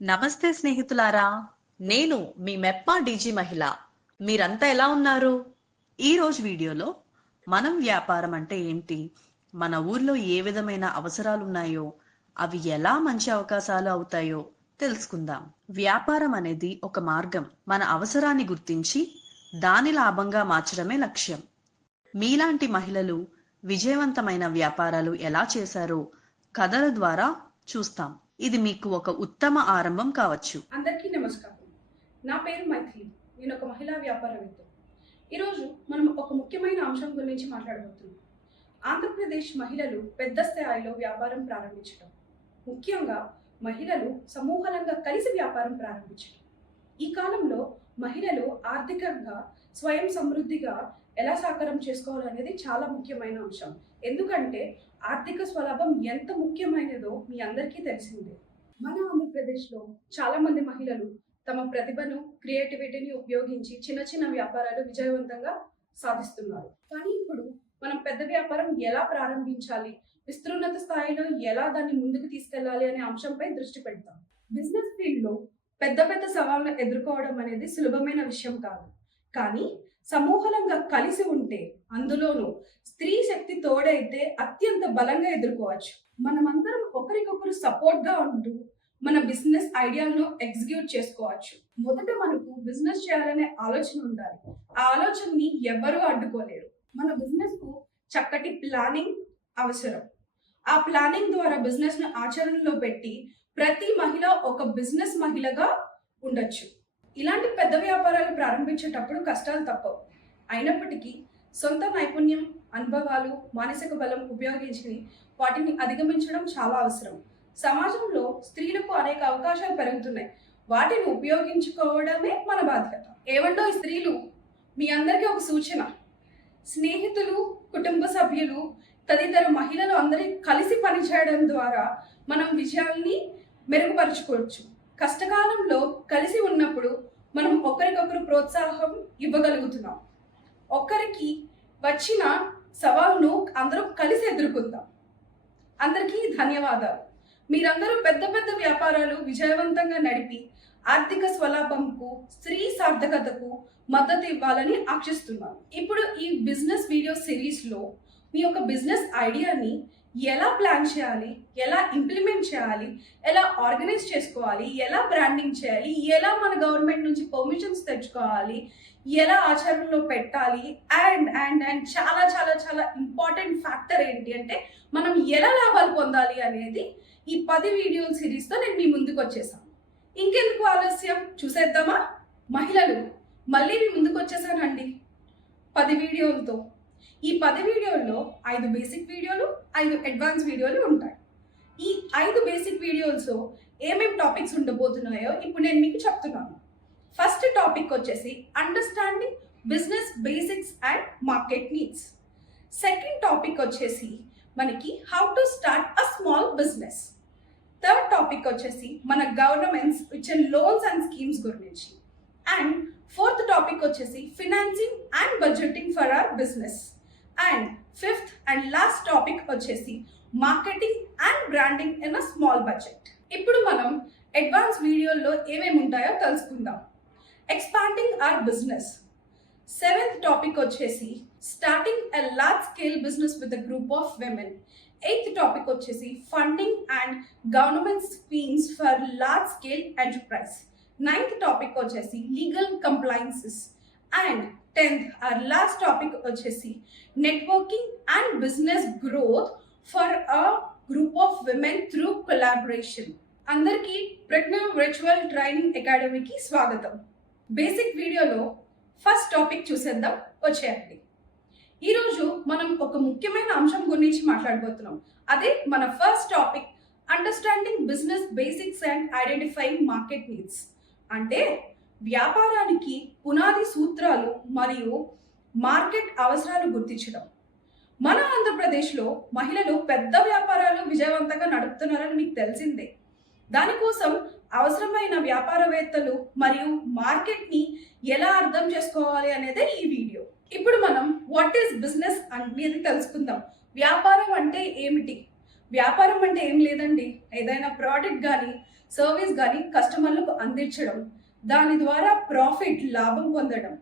నమస్తే స్నేహితులారా, నేను మీ మెప్పా డీజీ మహిళ. మీరంతా ఎలా ఉన్నారు? ఈ రోజు వీడియోలో మనం వ్యాపారం అంటే ఏంటి, మన ఊర్లో ఏ విధమైన అవసరాలు ఉన్నాయో, అవి ఎలా మంచి అవకాశాలు అవుతాయో తెలుసుకుందాం. వ్యాపారం అనేది ఒక మార్గం. మన అవసరాన్ని గుర్తించి దాని లాభంగా మార్చడమే లక్ష్యం. మీలాంటి మహిళలు విజయవంతమైన వ్యాపారాలు ఎలా చేశారో కథల ద్వారా చూస్తాం. ఇది మీకు ఒక ఉత్తమ ఆరంభం కావచ్చు. అందరికీ నమస్కారం. నా పేరు మైథిలి. నేను ఒక మహిళా వ్యాపారవేత్త. ఈరోజు మనం ఒక ముఖ్యమైన అంశం గురించి మాట్లాడబోతున్నాం. ఆంధ్రప్రదేశ్ మహిళలు పెద్ద స్థాయిలో వ్యాపారం ప్రారంభించడం, ముఖ్యంగా మహిళలు సమూహాలంగా కలిసి వ్యాపారం ప్రారంభించడం. ఈ కాలంలో మహిళలు ఆర్థికంగా స్వయం సమృద్ధిగా ఎలా సాకారం చేసుకోవాలనేది చాలా ముఖ్యమైన అంశం. ఎందుకంటే ఆర్థిక స్వలాభం ఎంత ముఖ్యమైనదో మీ అందరికీ తెలిసిందే. మన ఆంధ్రప్రదేశ్లో చాలా మంది మహిళలు తమ ప్రతిభను, క్రియేటివిటీని ఉపయోగించి చిన్న చిన్న వ్యాపారాలు విజయవంతంగా సాధిస్తున్నారు. కానీ ఇప్పుడు మనం పెద్ద వ్యాపారం ఎలా ప్రారంభించాలి, విస్తృత స్థాయిలో ఎలా దాన్ని ముందుకు తీసుకెళ్లాలి అనే అంశంపై దృష్టి పెడతాం. బిజినెస్ ఫీల్డ్లో పెద్ద పెద్ద సవాళ్ళను ఎదుర్కోవడం అనేది సులభమైన విషయం కాదు. కానీ సమూహంగా కలిసి ఉంటే, అందులోనూ స్త్రీ శక్తి తోడైతే అత్యంత బలంగా ఎదుర్కోవచ్చు. మనమందరం ఒకరికొకరు సపోర్ట్గా ఉంటూ మన బిజినెస్ ఐడియాలను ఎగ్జిక్యూట్ చేసుకోవచ్చు. మొదట మనకు బిజినెస్ చేయాలనే ఆలోచన ఉండాలి. ఆ ఆలోచనని ఎవ్వరూ అడ్డుకోలేరు. మన బిజినెస్ కు చక్కటి ప్లానింగ్ అవసరం. ఆ ప్లానింగ్ ద్వారా బిజినెస్ ను ఆచరణలో పెట్టి ప్రతి మహిళ ఒక బిజినెస్ మహిళగా ఉండొచ్చు. ఇలాంటి పెద్ద వ్యాపారాలు ప్రారంభించేటప్పుడు కష్టాలు తప్పవు. అయినప్పటికీ సొంత నైపుణ్యం, అనుభవాలు, మానసిక బలం ఉపయోగించి వాటిని అధిగమించడం చాలా అవసరం. సమాజంలో స్త్రీలకు అనేక అవకాశాలు పెరుగుతున్నాయి. వాటిని ఉపయోగించుకోవడమే మన బాధ్యత. ఏమండో ఈ స్త్రీలు, మీ అందరికీ ఒక సూచన. స్నేహితులు, కుటుంబ సభ్యులు, తదితర మహిళలు అందరి కలిసి పనిచేయడం ద్వారా మనం విజయాల్ని మెరుగుపరుచుకోవచ్చు. కష్టకాలంలో కలిసి ఉన్నప్పుడు మనం ఒకరికొకరు ప్రోత్సాహం ఇవ్వగలుగుతున్నాం. ఒక్కరికి వచ్చిన సవాల్ను అందరం కలిసి ఎదుర్కొందాం. అందరికీ ధన్యవాదాలు. మీరందరూ పెద్ద పెద్ద వ్యాపారాలు విజయవంతంగా నడిపి ఆర్థిక స్వలాభంకు, స్త్రీ సార్థకతకు మద్దతు ఇవ్వాలని ఆశిస్తున్నాను. ఇప్పుడు ఈ బిజినెస్ వీడియో సిరీస్లో మీ యొక్క బిజినెస్ ఐడియాని ఎలా ప్లాన్ చేయాలి, ఎలా ఇంప్లిమెంట్ చేయాలి, ఎలా ఆర్గనైజ్ చేసుకోవాలి, ఎలా బ్రాండింగ్ చేయాలి, ఎలా మన గవర్నమెంట్ నుంచి పర్మిషన్స్ తెచ్చుకోవాలి, ఎలా ఆచరణలో పెట్టాలి, అండ్ అండ్ అండ్ చాలా చాలా చాలా ఇంపార్టెంట్ ఫ్యాక్టర్ ఏంటి అంటే మనం ఎలా లాభాలు పొందాలి అనేది ఈ 10 వీడియోల సిరీస్తో నేను మీ ముందుకు వచ్చేసాను. ఇంకెందుకు ఆలస్యం, చూసేద్దామా? మహిళలు, మళ్ళీ మీ ముందుకు వచ్చేసానండి 10 వీడియోలతో. ఈ 10 వీడియోల్లో 5 బేసిక్ వీడియోలు, 5 అడ్వాన్స్ వీడియోలు ఉంటాయి. ఈ 5 బేసిక్ వీడియోస్లో ఏమేమి టాపిక్స్ ఉండబోతున్నాయో ఇప్పుడు నేను మీకు చెప్తున్నాను. ఫస్ట్ టాపిక్ వచ్చేసి understanding business basics and market needs. Second topic వచ్చేసి మనకి how to start a small business. Third topic వచ్చేసి మన గవర్నమెంట్స్ ఇచ్చే లోన్స్ అండ్ స్కీమ్స్ గురించి. అండ్ ఫోర్త్ టాపిక్ వచ్చేసి financing and budgeting for our business. And fifth and last topic వచ్చేసి marketing and branding in a small budget. ఇప్పుడు మనం advance వీడియోల్లో ఏమేమి ఉంటాయో తెలుసుకుందాం. Expanding our business. 7th topic వచ్చేసి starting a large scale business with a group of women. 8th topic వచ్చేసి funding and government schemes for large scale enterprise. 9th topic వచ్చేసి legal compliances. And 10th our last topic వచ్చేసి networking and business growth for a group of women through collaboration. అందరికీ Pragya virtual training అకాడమీకి స్వాగతం. Basic వీడియోలో first topic చూసేద్దాం, వచ్చేయండి. ఈరోజు మనం ఒక ముఖ్యమైన అంశం గురించి మాట్లాడబోతున్నాం. అదే మన first topic, understanding business basics and identifying market needs. అంటే వ్యాపారానికి పునాది సూత్రాలు మరియు మార్కెట్ అవసరాలు గుర్తించడం. మన ఆంధ్రప్రదేశ్లో మహిళలు పెద్ద వ్యాపారాలు విజయవంతంగా నడుపుతున్నారని మీకు తెలిసిందే. దానికోసం అవసరమైన వ్యాపారవేత్తలు మరియు మార్కెట్ని ఎలా అర్థం చేసుకోవాలి అనేదే ఈ వీడియో. ఇప్పుడు మనం వాట్ ఈస్ బిజినెస్ అనేది తెలుసుకుందాం. వ్యాపారం అంటే ఏమిటి? వ్యాపారం అంటే ఏం లేదండి, ఏదైనా ప్రోడక్ట్ కానీ సర్వీస్ కానీ కస్టమర్లకు అందించడం, దాని ద్వారా ప్రాఫిట్ లాభం పొందడం.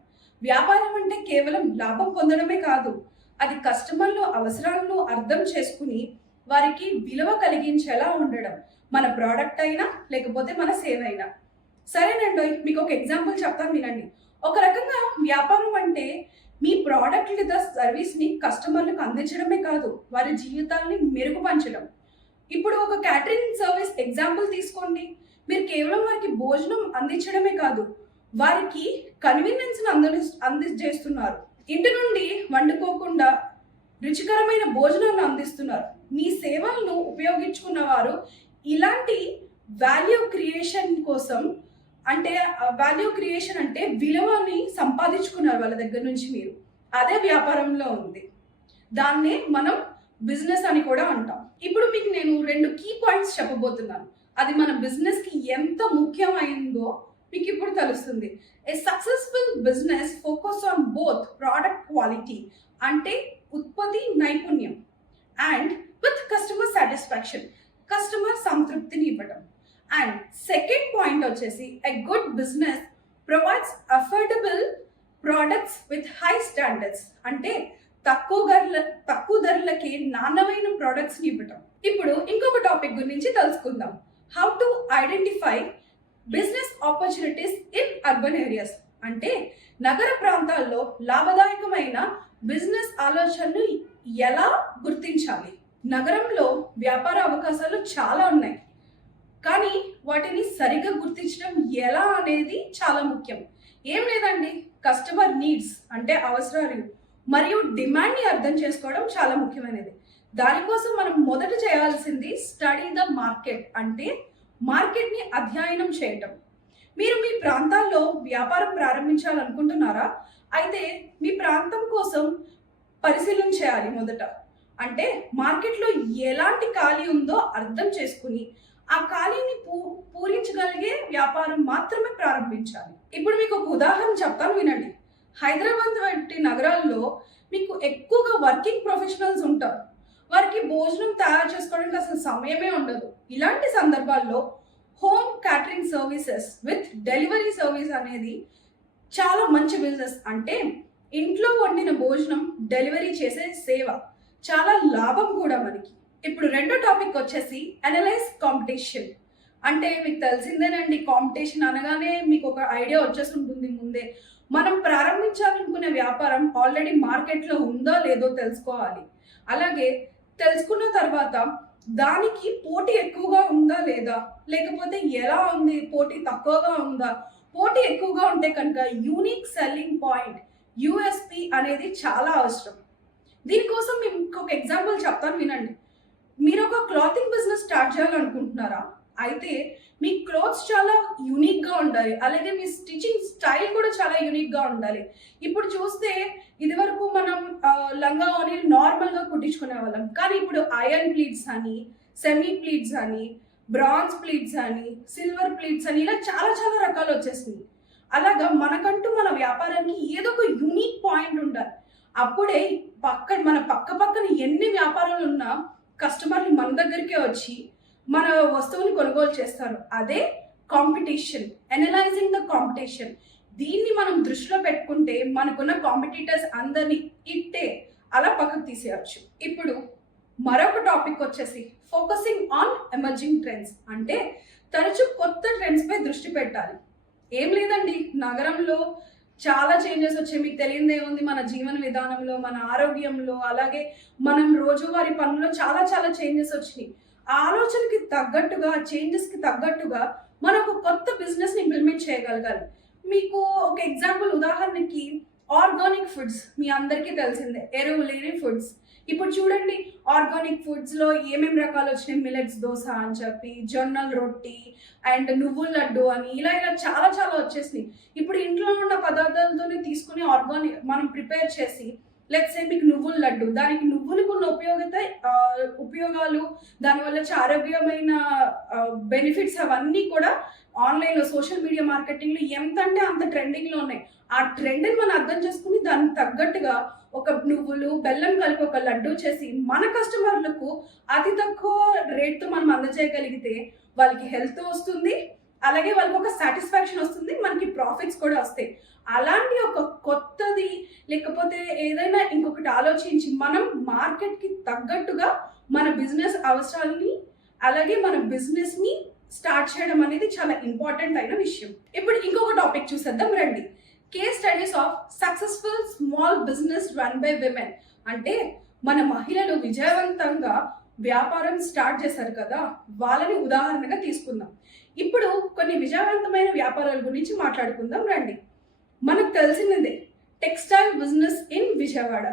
వ్యాపారం అంటే కేవలం లాభం పొందడమే కాదు, అది కస్టమర్ల అవసరాలను అర్థం చేసుకుని వారికి విలువ కలిగించేలా ఉండడం, మన ప్రోడక్ట్ అయినా లేకపోతే మన సేవ అయినా. సరేనండి, మీకు ఒక ఎగ్జాంపుల్ చెప్తాను వినండి. ఒక రకంగా వ్యాపారం అంటే మీ ప్రోడక్ట్ లేదా సర్వీస్ని కస్టమర్లకు అందించడమే కాదు, వారి జీవితాన్ని మెరుగుపరచడం. ఇప్పుడు ఒక క్యాటరింగ్ సర్వీస్ ఎగ్జాంపుల్ తీసుకోండి. మీరు కేవలం వారికి భోజనం అందించడమే కాదు, వారికి కన్వీనియన్స్ని అందించేస్తున్నారు. ఇంటి నుండి వండుకోకుండా రుచికరమైన భోజనాలను అందిస్తున్నారు. మీ సేవలను ఉపయోగించుకున్న వారు ఇలాంటి వాల్యూ క్రియేషన్ కోసం, అంటే వాల్యూ క్రియేషన్ అంటే విలువని సంపాదించుకున్నారు వాళ్ళ దగ్గర నుంచి మీరు. అదే వ్యాపారంలో ఉంది. దాన్నే మనం బిజినెస్ అని కూడా అంటాం. ఇప్పుడు మీకు నేను 2 కీ పాయింట్స్ చెప్పబోతున్నాను. అది మన బిజినెస్ కి ఎంత ముఖ్యమైందో మీకు ఇప్పుడు తెలుస్తుంది. A successful business focus on both product quality, అంటే ఉత్పత్తి నైపుణ్యం, and with customer satisfaction, customer సంతృప్తిని ఇవ్వడం. అండ్ సెకండ్ పాయింట్ వచ్చేసి a good business provides affordable products with high standards, అంటే తక్కువ ధరలకి నాణ్యమైన ప్రోడక్ట్స్ని ఇవ్వటం. ఇప్పుడు ఇంకొక టాపిక్ గురించి తెలుసుకుందాం. How to identify business opportunities in urban areas, అంటే నగర ప్రాంతాల్లో లాభదాయకమైన బిజినెస్ ఆలోచనలు ఎలా గుర్తించాలి. నగరంలో వ్యాపార అవకాశాలు చాలా ఉన్నాయి, కానీ వాటిని సరిగా గుర్తించడం ఎలా అనేది చాలా ముఖ్యం. ఏం లేదండి, కస్టమర్ నీడ్స్ అంటే అవసరాలు మరియు డిమాండ్ని అర్థం చేసుకోవడం చాలా ముఖ్యమైనది. దానికోసం మనం మొదట చేయాల్సింది స్టడీ ద మార్కెట్, అంటే మార్కెట్ని అధ్యయనం చేయటం. మీరు మీ ప్రాంతాల్లో వ్యాపారం ప్రారంభించాలనుకుంటున్నారా? అయితే మీ ప్రాంతం కోసం పరిశీలన చేయాలి మొదట. అంటే మార్కెట్లో ఎలాంటి ఖాళీ ఉందో అర్థం చేసుకుని ఆ ఖాళీని పూరించగలిగే వ్యాపారం మాత్రమే ప్రారంభించాలి. ఇప్పుడు మీకు ఒక ఉదాహరణ చెప్తాను వినండి. హైదరాబాద్ వంటి నగరాల్లో మీకు ఎక్కువగా వర్కింగ్ ప్రొఫెషనల్స్ ఉంటారు. వారికి భోజనం తయారు చేసుకోవడానికి అసలు సమయమే ఉండదు. ఇలాంటి సందర్భాల్లో home catering services with delivery service అనేది చాలా మంచి బిజినెస్. అంటే ఇంట్లో వండిన భోజనం డెలివరీ చేసే సేవ, చాలా లాభం కూడా మనకి. ఇప్పుడు రెండో టాపిక్ వచ్చేసి అనలైజ్ కాంపిటీషన్. అంటే మీకు తెలిసిందేనండి, కాంపిటీషన్ అనగానే మీకు ఒక ఐడియా వచ్చేసి ఉంటుంది ముందే. మనం ప్రారంభించాలనుకునే వ్యాపారం ఆల్రెడీ మార్కెట్లో ఉందో లేదో తెలుసుకోవాలి. అలాగే తెలుసుకున్న తర్వాత దానికి పోటీ ఎక్కువగా ఉందా లేదా, లేకపోతే ఎలా ఉంది, పోటీ తక్కువగా ఉందా. పోటీ ఎక్కువగా ఉంటే కనుక యూనిక్ సెల్లింగ్ పాయింట్, యూఎస్పి అనేది చాలా అవసరం. దీనికోసం మేము ఇంకొక ఎగ్జాంపుల్ చెప్తాను వినండి. మీరు ఒక క్లాతింగ్ బిజినెస్ స్టార్ట్ చేయాలనుకుంటున్నారా? అయితే మీ క్లోత్స్ చాలా యూనిక్గా ఉండాలి, అలాగే మీ స్టిచ్చింగ్ స్టైల్ కూడా చాలా యూనిక్గా ఉండాలి. ఇప్పుడు చూస్తే ఇదివరకు మనం లంగా అని నార్మల్గా కుట్టించుకునే వాళ్ళం, కానీ ఇప్పుడు ఐరన్ ప్లీట్స్ అని, సెమీ ప్లీట్స్ అని, బ్రాంజ్ ప్లీట్స్ అని, సిల్వర్ ప్లీట్స్ అని, ఇలా చాలా చాలా రకాలు వచ్చేసింది. అలాగా మనకంటూ మన వ్యాపారానికి ఏదో ఒక యూనిక్ పాయింట్ ఉండాలి. అప్పుడే మన పక్కన ఎన్ని వ్యాపారాలు ఉన్నా కస్టమర్లు మన దగ్గరికే వచ్చి మన వస్తువుని కొనుగోలు చేస్తారు. అదే కాంపిటీషన్, అనలైజింగ్ ద కాంపిటీషన్. దీన్ని మనం దృష్టిలో పెట్టుకుంటే మనకున్న కాంపిటీటర్స్ అందరినీ ఇట్టే అలా పక్కకు తీసేయచ్చు. ఇప్పుడు మరొక టాపిక్ వచ్చేసి ఫోకసింగ్ ఆన్ ఎమర్జింగ్ ట్రెండ్స్, అంటే తరచూ కొత్త ట్రెండ్స్ పై దృష్టి పెట్టాలి. ఏం లేదండి, నగరంలో చాలా చేంజెస్ వచ్చాయి. మీకు తెలియదే ఉంది, మన జీవన విధానంలో, మన ఆరోగ్యంలో, అలాగే మనం రోజువారీ పనుల్లో చాలా చాలా చేంజెస్ వచ్చినాయి. ఆ ఆలోచనకి తగ్గట్టుగా, చేంజెస్కి తగ్గట్టుగా మనం ఒక కొత్త బిజినెస్ని ఇంప్లిమెంట్ చేయగలగాలి. మీకు ఒక ఎగ్జాంపుల్, ఉదాహరణకి ఆర్గానిక్ ఫుడ్స్ మీ అందరికీ తెలిసిందే, ఎరువు లేని ఫుడ్స్. ఇప్పుడు చూడండి, ఆర్గానిక్ ఫుడ్స్లో ఏమేమి రకాలు వచ్చినాయి. మిల్లెట్స్ దోశ అని చెప్పి, జొన్నల రొట్టి అండ్ నువ్వుల లడ్డు అని, ఇలా చాలా చాలా వచ్చేసినాయి. ఇప్పుడు ఇంట్లో ఉన్న పదార్థాలతోనే తీసుకుని ఆర్గానిక్ మనం ప్రిపేర్ చేసి, లెట్స్ సే మీకు నువ్వుల లడ్డు, దానికి నువ్వులకు ఉన్న ఉపయోగాలు, దానివల్ల వచ్చే ఆరోగ్యమైన బెనిఫిట్స్ అవన్నీ కూడా ఆన్లైన్లో, సోషల్ మీడియా మార్కెటింగ్లో ఎంత అంటే అంత ట్రెండింగ్లో ఉన్నాయి. ఆ ట్రెండ్ని మనం అర్థం చేసుకుని దానికి తగ్గట్టుగా ఒక నువ్వులు బెల్లం కలిపి ఒక లడ్డు చేసి మన కస్టమర్లకు అతి తక్కువ రేట్తో మనం అందజేయగలిగితే వాళ్ళకి హెల్త్ వస్తుంది, అలాగే వాళ్ళకి ఒక సాటిస్ఫాక్షన్ వస్తుంది, మనకి ప్రాఫిట్స్ కూడా వస్తాయి. అలాంటి ఒక కొత్తది లేకపోతే ఏదైనా ఇంకొకటి ఆలోచించి మనం మార్కెట్కి తగ్గట్టుగా మన బిజినెస్ అవసరాలని అలాగే మన బిజినెస్ని స్టార్ట్ చేయడం అనేది చాలా ఇంపార్టెంట్ అయిన విషయం. ఇప్పుడు ఇంకొక టాపిక్ చూసేద్దాం రండి. Case studies of successful small business run by women. అంటే మన మహిళలు విజయవంతంగా వ్యాపారం స్టార్ట్ చేశారు కదా, వాళ్ళని ఉదాహరణగా తీసుకుందాం. ఇప్పుడు కొన్ని విజయవంతమైన వ్యాపారాల గురించి మాట్లాడుకుందాం రండి. మనకు తెలిసినదే టెక్స్టైల్ బిజినెస్ ఇన్ విజయవాడ.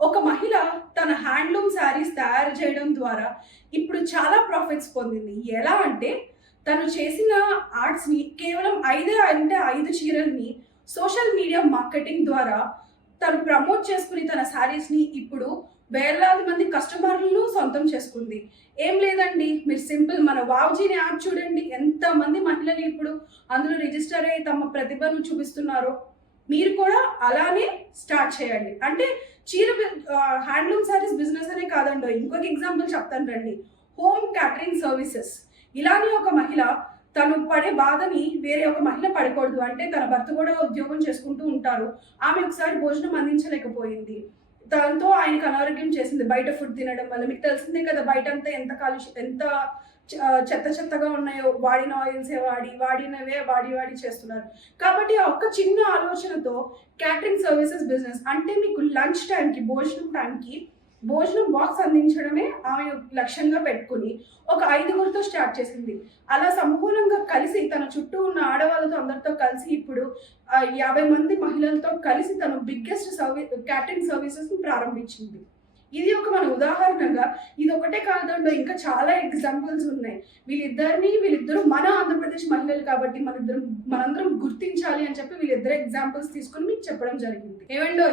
ఒక మహిళ తన హ్యాండ్లూమ్ శారీస్ తయారు చేయడం ద్వారా ఇప్పుడు చాలా ప్రాఫిట్స్ పొందింది. ఎలా అంటే తను చేసిన ఆర్ట్స్ని కేవలం 5 చీరల్ని సోషల్ మీడియా మార్కెటింగ్ ద్వారా తను ప్రమోట్ చేసుకుని తన శారీస్ని ఇప్పుడు వేలాది మంది కస్టమర్లను సొంతం చేసుకుంది. ఏం లేదండి, మీరు సింపుల్ మన వావ్జీని యాప్ చూడండి, ఎంతమంది మహిళలు ఇప్పుడు అందులో రిజిస్టర్ అయ్యి తమ ప్రతిభను చూపిస్తున్నారో. మీరు కూడా అలానే స్టార్ట్ చేయండి. అంటే హ్యాండ్లూమ్ శారీస్ బిజినెస్ అనే కాదండి, ఇంకొక ఎగ్జాంపుల్ చెప్తాను రండి. Home catering services. ఇలానే ఒక మహిళ తను పడే బాధని వేరే ఒక మహిళ పడకూడదు. అంటే తన భర్త కూడా ఉద్యోగం చేసుకుంటూ ఉంటారు, ఆమె ఒకసారి భోజనం అందించలేకపోయింది, దాంతో ఆయనకు అనారోగ్యం చేసింది బయట ఫుడ్ తినడం వల్ల. మీకు తెలిసిందే కదా బయట అంతా ఎంత చెత్తగా ఉన్నాయో, వాడిన ఆయిల్సే వాడినవే వాడి చేస్తున్నారు. కాబట్టి ఆ ఒక్క చిన్న ఆలోచనతో క్యాటరింగ్ సర్వీసెస్ బిజినెస్, అంటే మీకు లంచ్ టైంకి భోజనం బాక్స్ అందించడమే ఆమె లక్ష్యంగా పెట్టుకుని ఒక 5గురితో స్టార్ట్ చేసింది. అలా సంపూర్ణంగా కలిసి తన చుట్టూ ఉన్న ఆడవాళ్ళతో అందరితో కలిసి ఇప్పుడు 50 మంది మహిళలతో కలిసి తను బిగ్గెస్ట్ క్యాటరింగ్ సర్వీసెస్ని ప్రారంభించింది. ఇది ఒక మన ఉదాహరణగా, ఇది ఒకటే కాదండి, ఇంకా చాలా ఎగ్జాంపుల్స్ ఉన్నాయి. వీళ్ళిద్దరు మన ఆంధ్రప్రదేశ్ మహిళలు కాబట్టి మనందరం గుర్తించాలి అని చెప్పి వీళ్ళిద్దరు ఎగ్జాంపుల్స్ తీసుకుని మీకు చెప్పడం జరిగింది. ఏమండో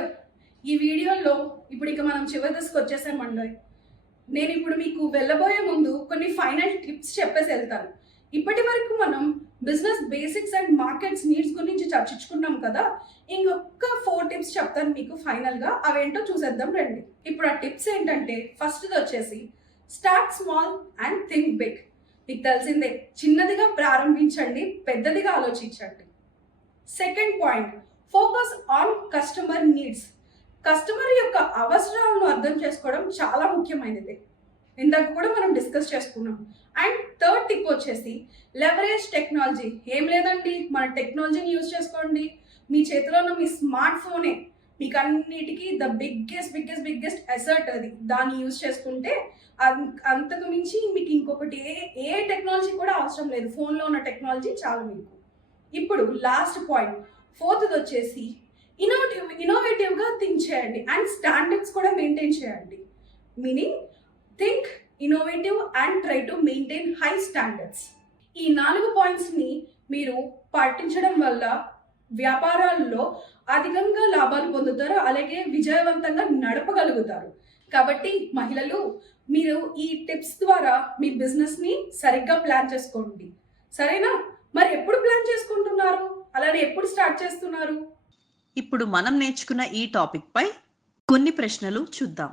ఈ వీడియోలో ఇప్పుడు ఇక మనం చివరి దశకు వచ్చేసామండోయ్. నేను ఇప్పుడు మీకు వెళ్ళబోయే ముందు కొన్ని ఫైనల్ టిప్స్ చెప్పేసి వెళ్తాను. ఇప్పటి వరకు మనం business basics and markets needs గురించి చర్చించుకున్నాం కదా, ఇంకొక 4 టిప్స్ చెప్తాను మీకు ఫైనల్గా. అవేంటో చూసేద్దాం రండి. ఇప్పుడు ఆ టిప్స్ ఏంటంటే, ఫస్ట్ది వచ్చేసి start small and think big. మీకు తెలిసిందే, చిన్నదిగా ప్రారంభించండి, పెద్దదిగా ఆలోచించండి. Second point, focus on customer needs. Customer యొక్క అవసరాలను అర్థం చేసుకోవడం చాలా ముఖ్యమైనది. ఇందాక కూడా మనం డిస్కస్ చేసుకున్నాం. అండ్ థర్డ్ టిప్ వచ్చేసి లెవరేజ్ టెక్నాలజీ. ఏం లేదండి, మన టెక్నాలజీని యూజ్ చేసుకోండి. మీ చేతిలో ఉన్న మీ స్మార్ట్ ఫోనే మీకు అన్నిటికీ ద బిగ్గెస్ట్ అసెట్ అది. దాన్ని యూజ్ చేసుకుంటే అంతకు మించి మీకు ఇంకొకటి ఏ టెక్నాలజీ కూడా అవసరం లేదు. ఫోన్లో ఉన్న టెక్నాలజీ చాలు మీకు. ఇప్పుడు లాస్ట్ పాయింట్, ఫోర్త్ది వచ్చేసి ఇన్నోవేటివ్గా థింక్ చేయండి అండ్ స్టాండర్డ్స్ కూడా మెయింటైన్ చేయండి. Meaning think innovative and try to maintain high standards. ఈ 4 పాయింట్స్ని మీరు పాటించడం వల్ల వ్యాపారాల్లో అధికంగా లాభాలు పొందుతారు, అలాగే విజయవంతంగా నడపగలుగుతారు. కాబట్టి మహిళలు, మీరు ఈ టిప్స్ ద్వారా మీ బిజినెస్ని సరిగ్గా ప్లాన్ చేసుకోండి. సరేనా? మరి ఎప్పుడు ప్లాన్ చేసుకుంటున్నారు, అలానే ఎప్పుడు స్టార్ట్ చేస్తున్నారు? ఇప్పుడు మనం నేర్చుకున్న ఈ టాపిక్ పై కొన్ని ప్రశ్నలు చూద్దాం.